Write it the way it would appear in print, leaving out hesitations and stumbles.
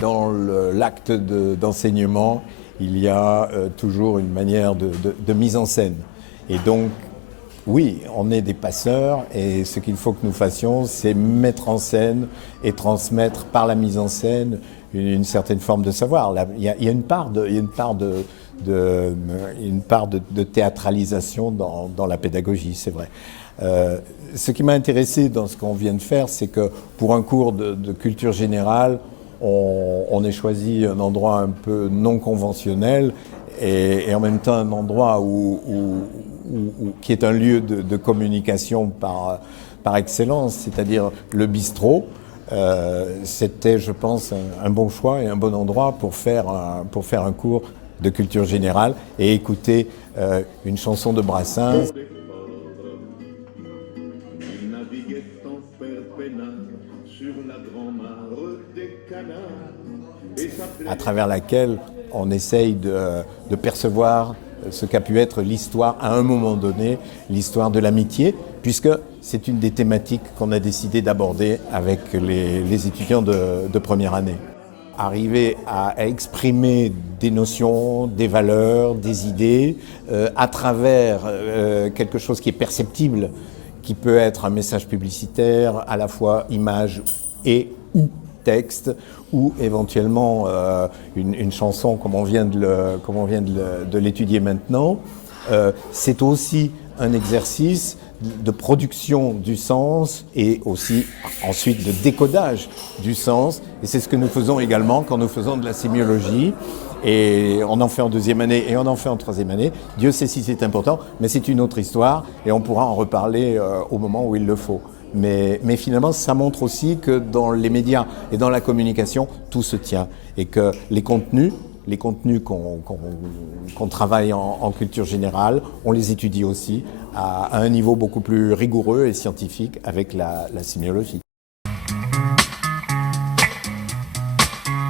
dans l'acte d'enseignement, il y a toujours une manière de mise en scène. Et donc, oui, on est des passeurs et ce qu'il faut que nous fassions, c'est mettre en scène et transmettre par la mise en scène une certaine forme de savoir. Là, il y a une part de théâtralisation dans la pédagogie, c'est vrai. Ce qui m'a intéressé dans ce qu'on vient de faire, c'est que pour un cours de culture générale, on ait choisi un endroit un peu non conventionnel et en même temps un endroit qui est un lieu de communication par excellence, c'est-à-dire le bistrot. C'était, je pense, un bon choix et un bon endroit pour faire un cours de culture générale et écouter une chanson de Brassens. À travers laquelle on essaye de percevoir ce qu'a pu être l'histoire, à un moment donné, l'histoire de l'amitié, puisque c'est une des thématiques qu'on a décidé d'aborder avec les étudiants de première année. Arriver à exprimer des notions, des valeurs, des idées, à travers quelque chose qui est perceptible, qui peut être un message publicitaire, à la fois image et ou texte, ou éventuellement une chanson comme on vient de l'étudier maintenant. C'est aussi un exercice de production du sens et aussi ensuite de décodage du sens. Et c'est ce que nous faisons également quand nous faisons de la sémiologie. Et on en fait en deuxième année et on en fait en troisième année. Dieu sait si c'est important, mais c'est une autre histoire et on pourra en reparler au moment où il le faut. Mais finalement, ça montre aussi que dans les médias et dans la communication, tout se tient. Et que les contenus qu'on travaille en culture générale, on les étudie aussi à un niveau beaucoup plus rigoureux et scientifique avec la sémiologie.